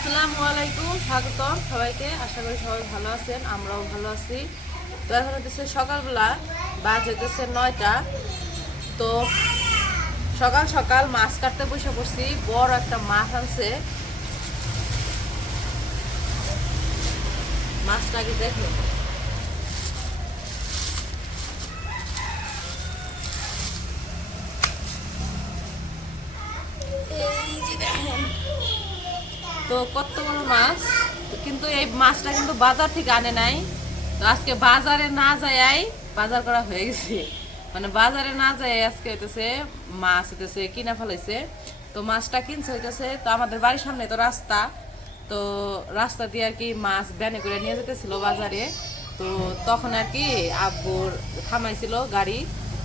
আসসালামু আলাইকুম, স্বাগতম সবাইকে। আশা করি সবাই ভালো আছেন, আমরাও ভালো আছি। তো এখন হচ্ছে সকালবেলা, বাজে হচ্ছে 9টা। তো সকাল সকাল মাছ কাটতে বসে পড়ছি। বড় একটা মাছ আনছে, মাছটাকে দেখো। এই যে দেখেন, তো কত বড় মাছ। কিন্তু এই মাছটা কিন্তু বাজার থেকে আনে নাই। তো আজকে বাজারে না যাই বাজার করা হয়ে গেছে, মানে বাজারে না যাই আজকে হইতেছে মাছ হইতেছে কিনা ফেলাইছে। তো মাছটা কিনছে হইতেছে, তো আমাদের বাড়ির সামনে তো রাস্তা, তো রাস্তা দিয়ে আর কি মাছ ব্যানে করে নিয়ে যেতেছিল বাজারে। তো তখন আর কি আব্বুর থামাইছিল গাড়ি,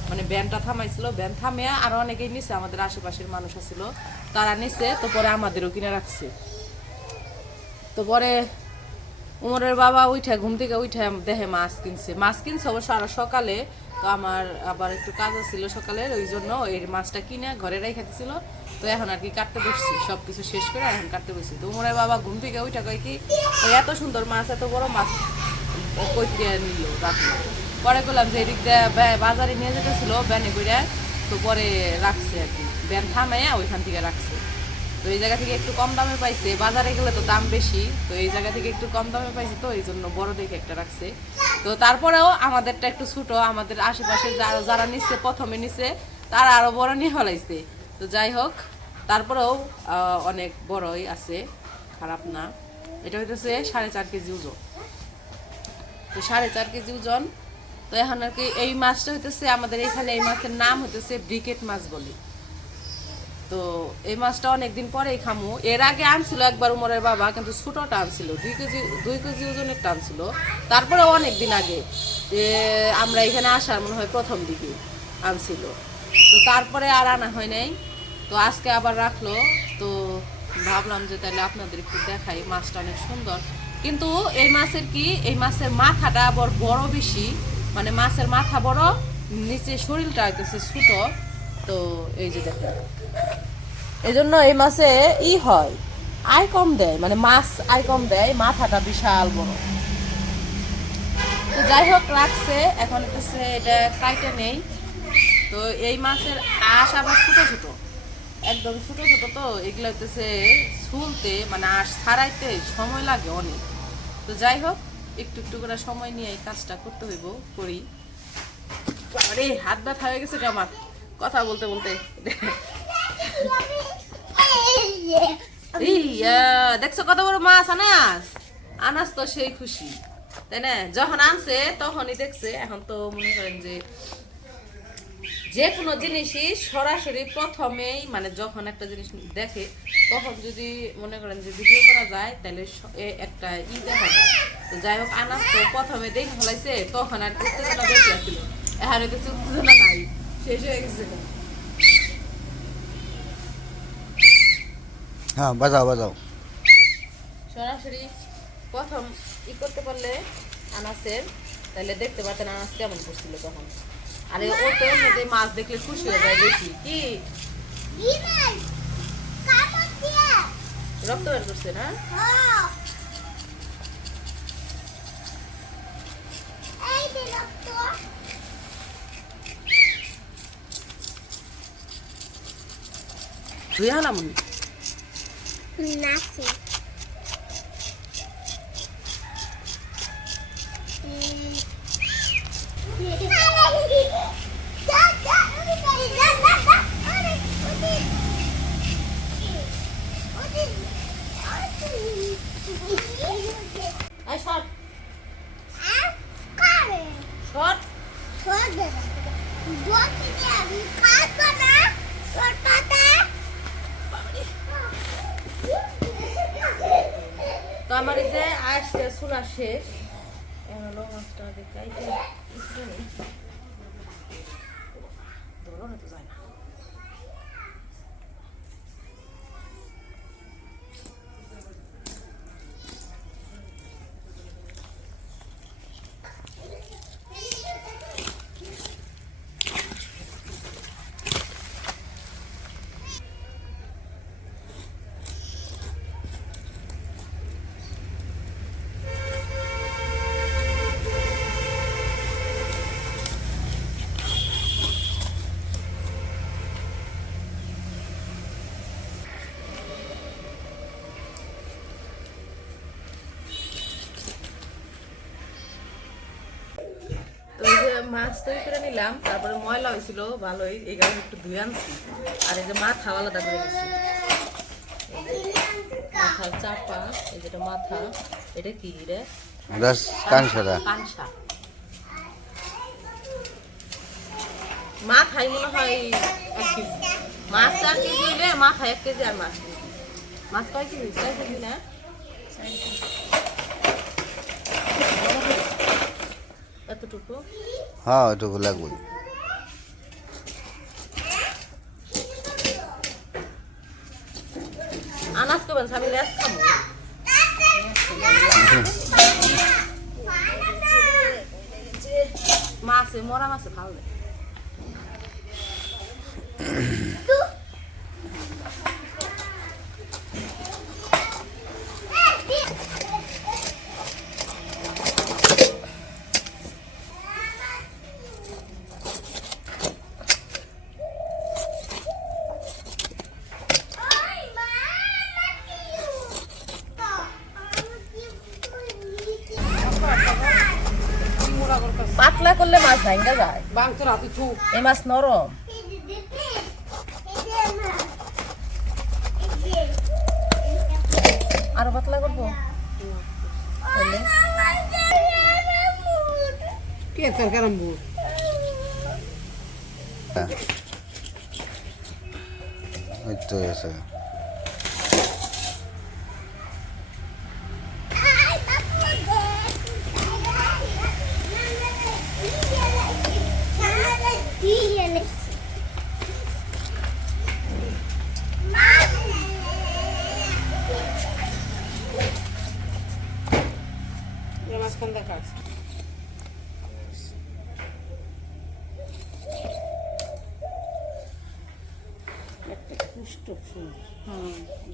মানে ভ্যানটা থামাইছিল, ভ্যান থামিয়ে আরো অনেকেই নিছে, আমাদের আশেপাশের মানুষ আছিল, তারা নিছে। তো পরে আমাদেরও কিনে রাখছে। তো পরে উমরের বাবা উঠে ঘুম থেকে উঠে দেখে মাছ কিনছে অবশ্য আরো সকালে। তো আমার আবার একটু কাজ ছিল সকালের, ওই জন্য এই মাছটা কিনে ঘরে রেখে দিছিল। তো এখন আর কি কাটতে বসছি, সবকিছু শেষ করে এখন কাটতে বসছি। তো উমরের বাবা ঘুম থেকে উঠে কয় কি, এত সুন্দর মাছ, এত বড় মাছ কই থেকে নিল রাখলো। পরে করলাম যে এদিক দিয়ে বাজারে নিয়ে যেতেছিল ব্যানে করে, তো পরে রাখছে আর কি, ব্যান থামাইয়া ওইখান থেকে রাখছে। তো এই জায়গা থেকে একটু কম দামে পাইছে, বাজারে গেলে তো দাম বেশি, তো এই জায়গা থেকে একটু কম দামে পাইছে, তো এই জন্য বড় দেখে একটা রাখছে। তো তারপরেও আমাদেরটা একটু ছোট, আমাদের আশেপাশে যারা যারা নিচ্ছে প্রথমে নিচ্ছে তারা আরো বড় নিয়ে ফেলাইছে। তো যাই হোক, তারপরেও অনেক বড়ই আছে, খারাপ না। এটা হইতেছে 4.5 কেজি ওজন। তো 4.5 কেজি ওজন। তো এখন আর কি এই মাছটা হইতেছে আমাদের এখানে, এই মাছের নাম হইতেছে ব্রিকেট মাছ বলি। তো এই মাছটা অনেকদিন পরেই খামু। এর আগে আনছিল একবার উমরের বাবা, কিন্তু ছোটটা আনছিল, 2 কেজি ওজনের টানছিল। তারপরে অনেকদিন আগে যে আমরা এখানে আসার মনে হয় প্রথম দিকে আনছিল। তো তারপরে আর আনা হয় নাই। তো আজকে আবার রাখলো। তো ভাবলাম যে তাহলে আপনাদের একটু দেখাই, মাছটা অনেক সুন্দর। কিন্তু এই মাছের কি, এই মাছের মাথাটা আবার বড় বেশি, মানে মাছের মাথা বড়, নিচে শরীরটা হইতেছে ছোট। তো এই যে দেখেন, এই জন্য এই মাছে হয় আয় কম দেয়, মানে মাছ আয় কম দেয়, মাথাটা বিশাল বড়। তো যাই হোক রাখছে, এখন হচ্ছে এটা কাইটে নেই। তো এই মাছের আঁশ আবার ছোট ছোট, একদম ছোট ছোট। তো এগুলো হইতেছে ছুলতে, মানে আঁশ ছাড়াইতে সময় লাগে অনেক। তো যাই হোক, একটু একটু করে সময় নিয়ে এই কাজটা করতে হইব, করি। আরে হাত ব্যথা হয়ে গেছে আমার কথা বলতে বলতে। দেখছো কত বড় মাছ আনাস, আনাস তো সেই খুশি, তাই না? যখন আনছে তখনই দেখছে। এখন তো মনে করেন যে যে কোনো জিনিসই সরাসরি প্রথমেই, মানে যখন একটা জিনিস দেখে তখন যদি মনে করেন যে ভিডিও করা যায়, তাহলে একটা দেখা যায়। তো যাই হোক, আনাস তো প্রথমে দেখে ফেলাইছে, তখন আর উত্তেজনা বেশি আসছিল। এখন হইতেছে উত্তেজনা নাই, শেষ হয়ে গেছে। হ্যাঁ, বাজাও বাজাও। সরাসরি প্রথম করতে পারলে আনাসের, তাহলে দেখতে পারতেন আনাস কেমন করছিল তখন। আরে ও তো এমনিতে মাছ দেখলে খুশি হয়ে যায় বেশি। কি রক্ত বের করছে না? তুই আনাম নাসি শর্ট শর্ট তো আমার এই যে আসছে শোনা শেষ, এখন হলো মাছটা দেখাই ধরো না, তো যায় না। মাছ তৈরি করে নিলাম, তারপরে ময়লা হয়েছিল ভালোই, এই কারণে একটু ধুয়ে আনছি। আর এই যে মাথা আলাদা করে দিচ্ছি, মাথার চাপা, এই যেটা মাথা, এটা কি রে? কানসা। মাথায় মনে হয় 1 কেজি, মাছ 4 কেজি হইলে মাথায় 1 কেজি, আর মাছ কয় কেজি? 4 কেজি না? এতটুকু? হ্যাঁ, এটুকু লাগবে। আনাজ করবেন, আমি লেস খাবো। মাছে মরা মাছে ভালো লাগে। পাতলা করলে মাছ ভাঙ্গা যায়, এই মাছ নরম। আরো পাতলা করবো, এই তো আছে।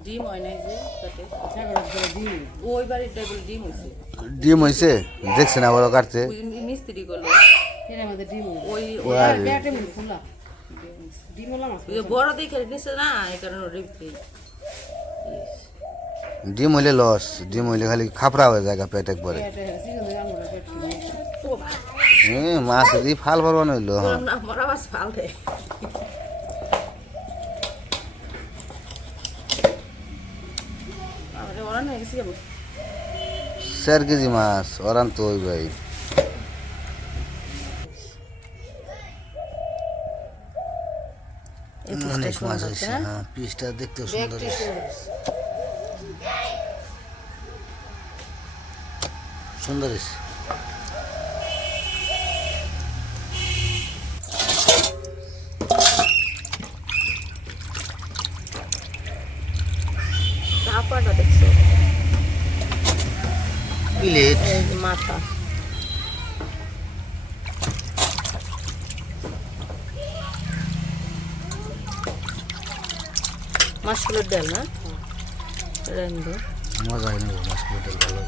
ডিম হয় নাই যে ওই বাড়ির ডাবল ডিম হয়েছে। ডিম হয়েছে দেখছেন আবার কাটতে মিস্ত্রি করলো ওই বড় দেখে নিচ্ছে না, এই কারণে ডিম হইলে লস, ডিম হইলে খালি খাপড়া হয়ে যায় পেট একবারে। মাছ দিয়ে ফাল ভরবান হইলো। মরা মাছ ফাল দেয়। 4 কেজি মাছ ওরান তো ওই ভাই। অনেক মাছ হয়েছে, হ্যাঁ, পিসটা দেখতে সুন্দর। সুন্দর হয়েছে। চাপাটা দেখছো, প্লেট, মাথা, মাছগুলোর ডাল না রেন্দো মজা হয় না মাছগুলোর ডাল ভালো।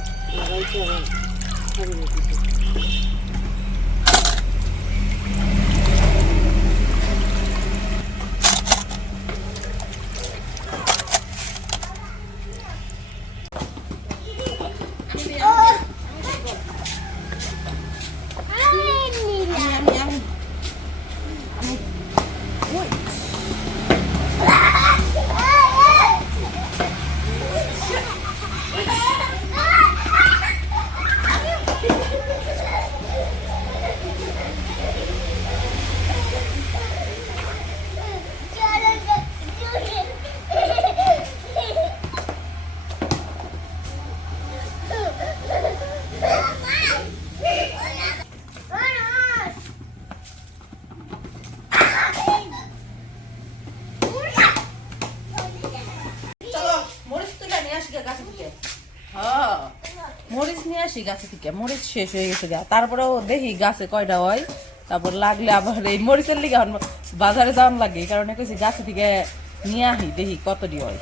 মরিচ নিয়ে আসি গাছে থেকে, মরিচ শেষ হয়ে গেছে, তারপরেও দেখি গাছে কয়টা হয়, তারপর লাগলে আবার এই মরিচের লিগে বাজারে যাওয়ার লাগে, এই কারণে কইছি গাছে থেকে নিয়ে আসি, দেখি কতটি হয়।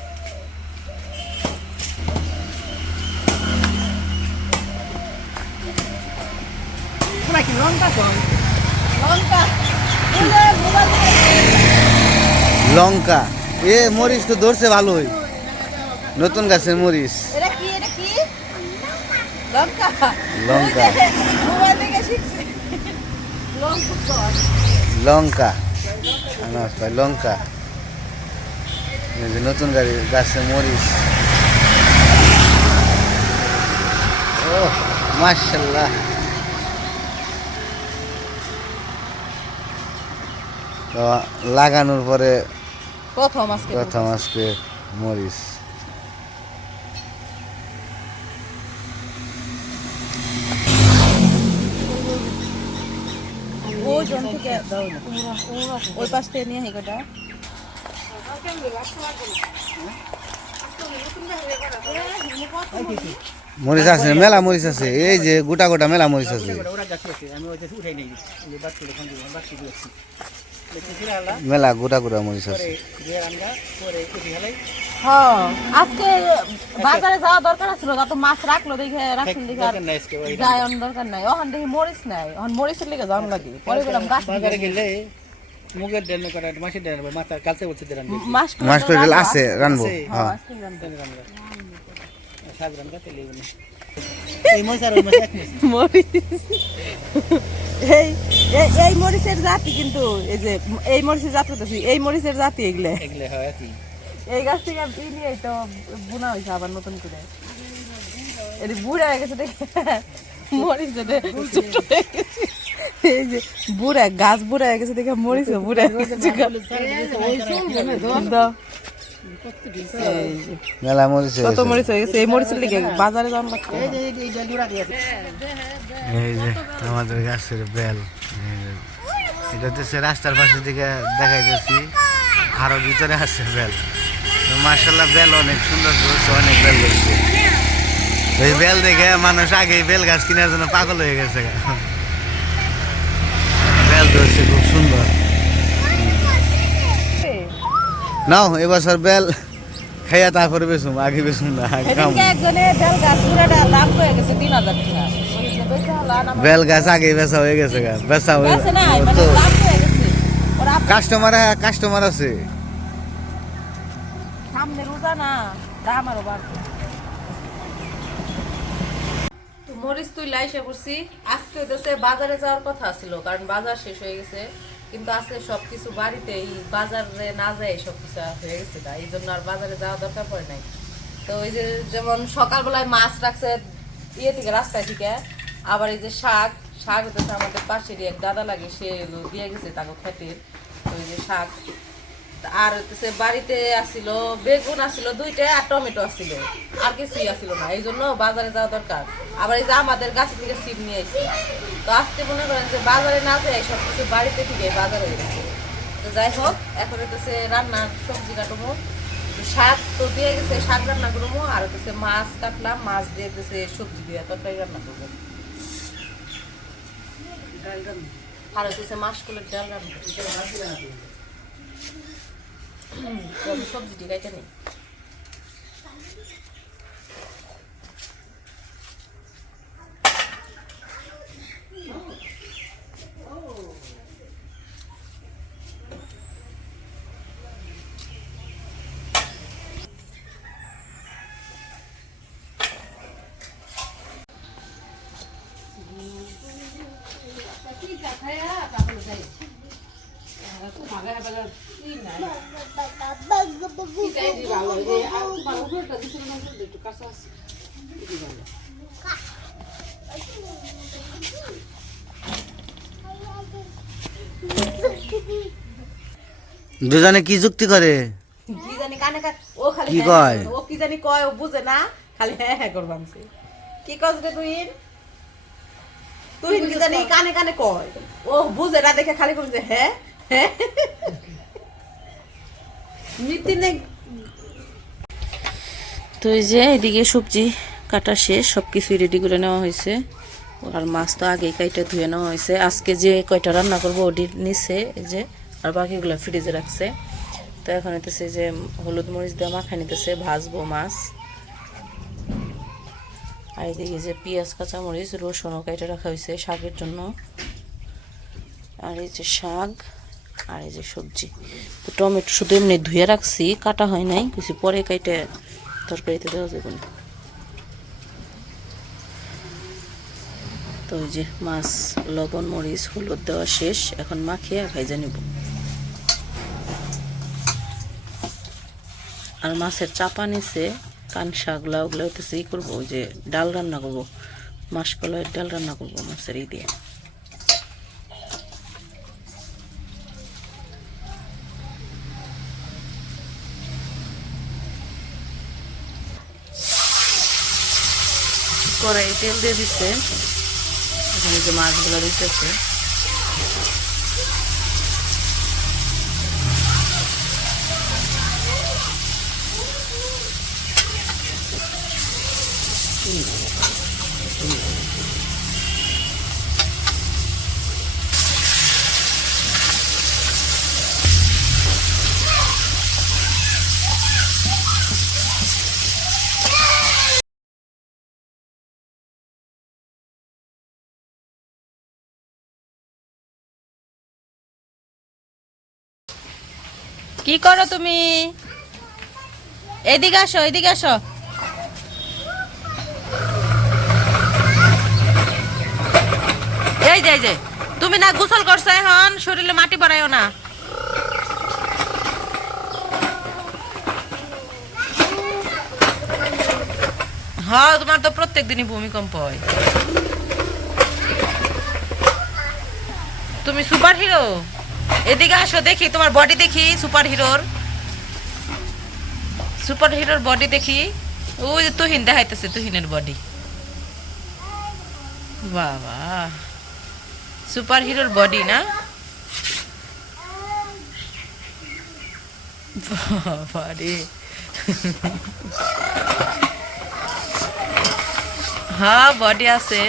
লঙ্কা এ মরিচ তো ধরছে ভালোই, নতুন গাছের মরিচ। লঙ্কা লঙ্কা লঙ্কা আনাজ ভাই লঙ্কা এই যে নতুন গাড়ি গাছে মরিচ ও মাশাআল্লাহ তো লাগানোর পরে প্রথম আজকে মরিচ ওই জন থেকে ওই পাশ থেকে নিয়ে হেগোটা মরিচ আছে মেলা মরিচ আছে এই যে গোটা গোটা মেলা মরিচ আছে মেলা গোটা গোটা মরিচ আছে হ্যাঁ আজকে বাজারে যাওয়া দরকার ছিল তো মাছ রাখলো দেখে রাখছেন দেখে আর যায় দরকার নাই ওখান দেখি মরিচ নাই এখন মরিচের লেগে যাওয়ার লাগে পরে গেলাম গাছ বাজারে গেলে মুগের ডাল করে মাছের ডাল মাথা কালকে বলছে ডাল মাছ তো আছে রানবো হ্যাঁ শাক রান্না তেলে এই মরিচ আর ওই মাছ এক মরিচ এই মরিচের জাতি কিন্তু এই যে এই মরিচের জাত করতেছি এই মরিচের জাতি এগুলো এগুলো হয় কি এই গাছ থেকে নিয়ে তো বোনা হয়েছে আবার নতুন করে এটি বুড়া হয়ে গেছে দেখে মরিচ ছোট হয়ে গেছে এই যে বুড়া গাছ বুড়া হয়ে গেছে দেখে মরিচ বুড়া হয়ে গেছে মেলা মরিচ কত মরিচ হয়ে গেছে এই মরিচের লিগে বাজারে যাওয়ার লাগছে এই যে আমাদের গাছের বেল এটা হচ্ছে রাস্তার পাশে দিকে দেখাইতেছি আরো ভিতরে আছে বেল মাশাআল্লাহ বেল অনেক সুন্দর ধরছে অনেক বেল ধরছে এই বেল দেখে মানুষ আগে বেল গাছ কেনার জন্য পাগল হয়ে গেছে বেল ধরছে খুব সুন্দর নাও এবছর বেল খাইয়া তারপরে বেসুম আগে বেসুম না একজনে বেল গাছ পুরাটা দাম হয়ে গেছে 3000 টাকা বেল গাছ আগে বেচা হয়ে গেছে বেচা হয়ে কাস্টমার আছে সামনে রোজা না দাম আরো বাড়বে তো মরিচ তুই লাইসে পড়ছি আজকে হইতেছে বাজারে যাওয়ার কথা ছিল কারণ বাজার শেষ হয়ে গেছে কিন্তু আজকে সবকিছু বাড়িতে এই বাজারে না যায় সবকিছু হয়ে গেছে না এই জন্য আর বাজারে যাওয়া দরকার পড়ে নাই তো ওই যে যেমন সকালবেলায় মাছ রাখছে ইয়ে থেকে রাস্তায় থেকে আবার এই যে শাক হইতেছে আমাদের পাশেরই এক দাদা লাগে সে দিয়ে গেছে তাকে খেতে ওই যে শাক আর হইতেছে বাড়িতে আসছিল বেগুন আসছিল 2টা আর টমেটো আসছিল আর কিছুই আসছিল না এই জন্য বাজারে যাওয়া দরকার আবার এই যে আমাদের গাছ থেকে সিম নিয়ে আসছি তো আজকে মনে করেন যে বাজারে না যায় সব কিছু বাড়িতে থেকে বাজার হয়ে গেছে তো যাই হোক এখন হইতেছে রান্নার সবজি কাটবো শাক তো দিয়ে গেছে শাক রান্না করবো আর হইতেছে মাছ কাটলাম মাছ দিয়ে হইতেছে সবজি দিয়ে তরকারি রান্না করবো আর হইতেছে মাছগুলোর ডাল রান্না সবজি কাইতে নেই দুজনে কি যুক্তি করে কি জানি কানে ও খালি কি কয় ও কি জানি কয় ও বুঝে না খালি হ্যাঁ হ্যাঁ করবানছে কি কস রে তুই কি জানি কানে কানে কয় ও বুঝে না দেখে খালি কইছে হ্যাঁ হ্যাঁ মিতিনে তো এই যে এদিকে সবজি কাটা শেষ সবকিছু রেডি করে নেওয়া হয়েছে আর মাছ তো আগেই কাইটা ধুয়ে নেওয়া হয়েছে আজকে যে কয়টা রান্না করবো ওটির নিচে এই যে আর বাকিগুলো ফ্রিজে রাখছে তো এখন হইতেছে যে হলুদ মরিচ দিয়ে মাখা নিতেছে ভাজবো মাছ আর এদিকে যে পেঁয়াজ কাঁচামরিচ রসুনও কাইটা রাখা হয়েছে শাকের জন্য আর এই যে শাক আর এই যে সবজি তো টমেটো শুধু এমনি ধুয়ে রাখছি কাটা হয় নাই কিছু পরে কাইটে তরকারিতে দেওয়া যাবে না তো তো ওই যে মাছ লবণ মরিচ হলুদ দেওয়া শেষ, এখন মাখিয়ে ভেজে নিব। আর মাছের চাপা নিচে কানসাগুলা ওগুলো হইতেছে ই করবো, ওই যে ডাল রান্না করবো, মাসকলাইয়ের ডাল রান্না করবো মাছের ই দিয়ে। কড়াই তেল দিয়ে দিচ্ছে, এখানে যে মাছগুলো দিতেছে। কি করো তুমি? এদিকে আসো, এদিকে আসো। এই যে এই যে তুমি না গোসল করছো, এখন শরীরে মাটি বাড়াইও না। হ্যাঁ, তোমার তো প্রত্যেক দিনই ভূমিকম্প হয়। তুমি সুপার হিরো, এদিকে আসো দেখি তোমার বডি দেখি। সুপার হিরোর বডি দেখি। ওই যে তুহিন দেখাইতেছে, তুহিনের বডি। বাবা, সুপার হিরোর বডি না? বাবারে, হ্যাঁ বডি আছে।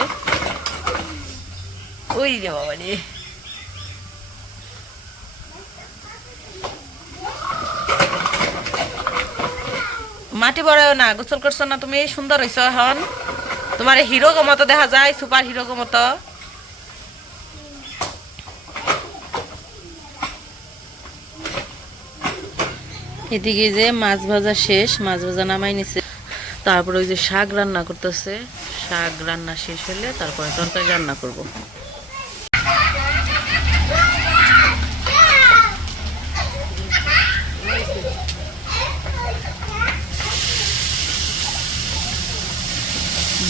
ওই রে বাবা রে, মাটি বড়াও না, গোসল করছো না তুমি, সুন্দর হইছো এখন। তোমার হিরো গো মতো দেখা যায়, সুপার হিরো গো মতো। এদিকে যে মাছ ভাজা শেষ, মাছ ভাজা নামাই নিছে। তারপর ওই যে শাক রান্না করতেছে, শাক রান্না শেষ হলে তারপরে তরকারি রান্না করব।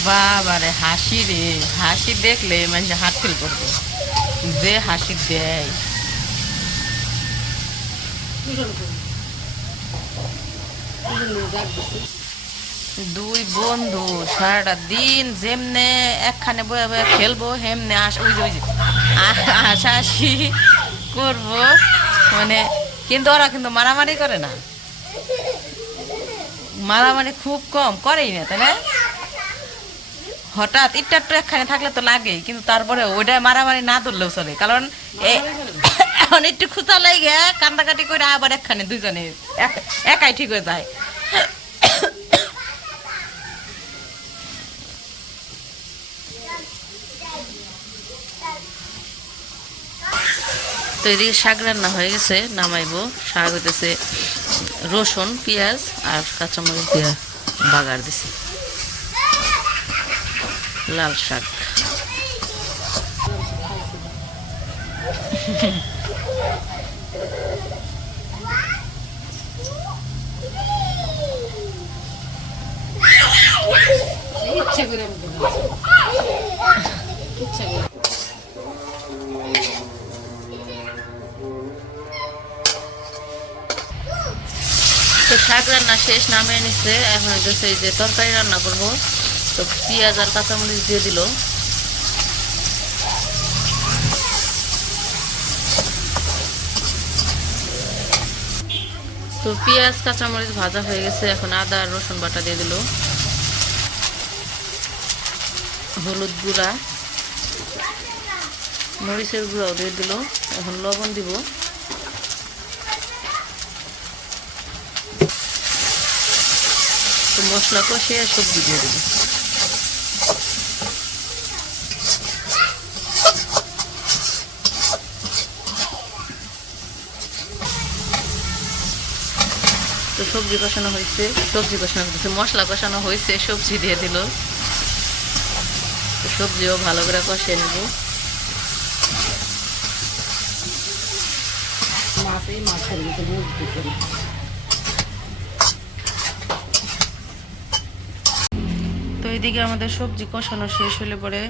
বাবারে হাসি রে, হাসি দেখলে মানুষ হাত ফেল করবে, যে হাসি দেয়। দুই বন্ধু সারাটা দিন যেমনে একখানে বয়ে বয়ে খেলবো, হেমনে হাসাহাসি করবো মানে। কিন্তু ওরা কিন্তু মারামারি করে না, মারামারি খুব কম করেই না, তাই না? হঠাৎ একটু একখানে থাকলে তো লাগেই, কিন্তু তারপরে ওইটা মারামারি না ধরলেও চলে। কারণ এখন একটু খুঁচা লাগে, কান্দাকাটি করে আবার একখানে দুইজনে একাই ঠিক হয়ে যায়। তো এদিকে শাক রান্না হয়ে গেছে, নামাইবো। শাক হইতেছে রসুন পেঁয়াজ আর কাঁচামরিচ দিয়ে বাগার দিছে, লাল শাক। তো শাক রান্না শেষ, নামিয়ে নিচ্ছে। এখন হচ্ছে এই যে তরকারি রান্না করবো। তো পেঁয়াজ আর কাঁচামরিচ দিয়ে দিল। তো পেঁয়াজ কাঁচামরিচ ভাজা হয়ে গেছে, এখন আদা আর রসুন বাটা দিয়ে দিল, হলুদ গুঁড়া, মরিচের গুঁড়াও দিয়ে দিল। এখন লবণ দিব। তো মশলা কষিয়ে সবজি দিয়ে দেবো। তো সবজি কষানো হয়েছে, মশলা কষানো হয়েছে, সবজি দিয়ে দিল। তো সবজিও ভালো করে কষিয়ে নেব। মাছের ভিতরে তো এইদিকে আমাদের সবজি কষানো শেষ হলে পরে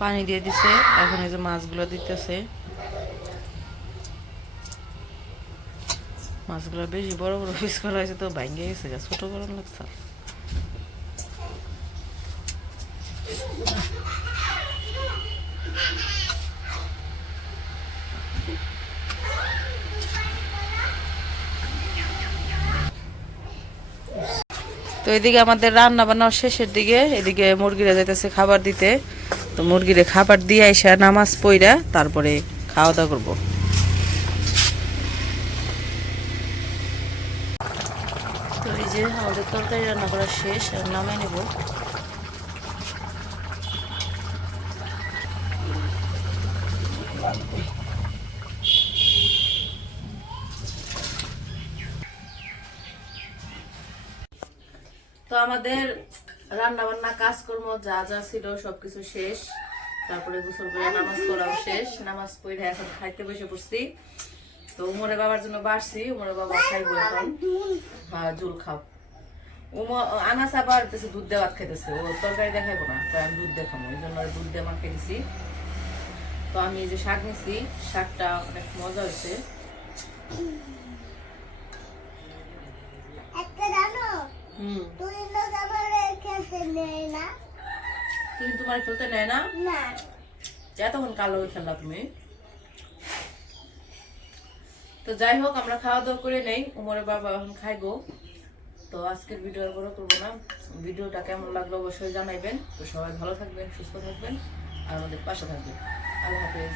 পানি দিয়ে দিছে, এখন এই যে মাছগুলো দিতেছে। মাছগুলো বেশি বড় বড় পিস করা হয়েছে তো ভাঙ্গে গেছে, ছোট বড় লাগছে। তো এদিকে আমাদের রান্না বান্না শেষের দিকে, এদিকে মুরগিরা যাইতেছে খাবার দিতে। তো মুরগিরে খাবার দিয়ে আইসা নামাজ পইরা তারপরে খাওয়া দাওয়া করবো। তো এই যে আমাদের তরকারি রান্না করা শেষ, আর নামাই নেব। তো আমাদের রান্না বান্না কাজকর্ম যা যা ছিল সবকিছু শেষ, তারপরে গোসল করে নামাজ পড়াও শেষ। নামাজ পড়ে এখন খাইতে বসে পড়ছি। তো উমরে বাবার জন্য বাড়ছি, উমরে বাবা খাইবো এখন। হ্যাঁ, জুল খাও। আনাস আবার দুধ দিয়ে ভাত খাইতেছে, ও তরকারি দেখাইবো না, তো আমি দুধ দেখাবো, এই জন্য দুধ দিয়ে মাখিয়ে দিছি। তো আমি এই যে শাক নিছি, শাকটা অনেক মজা হয়েছে। তুমি তোমার খেলতে নেয় না? এতক্ষণ কালো খেললা তুমি। তো যাই হোক, আমরা খাওয়া দাওয়া করে নেই, উমরের বাবা এখন খাইবো। তো আজকের ভিডিও আর বড় করবো না। ভিডিওটা কেমন লাগলো অবশ্যই জানাইবেন। তো সবাই ভালো থাকবেন, সুস্থ থাকবেন, আর আমাদের পাশে থাকবেন। আল্লাহ হাফেজ।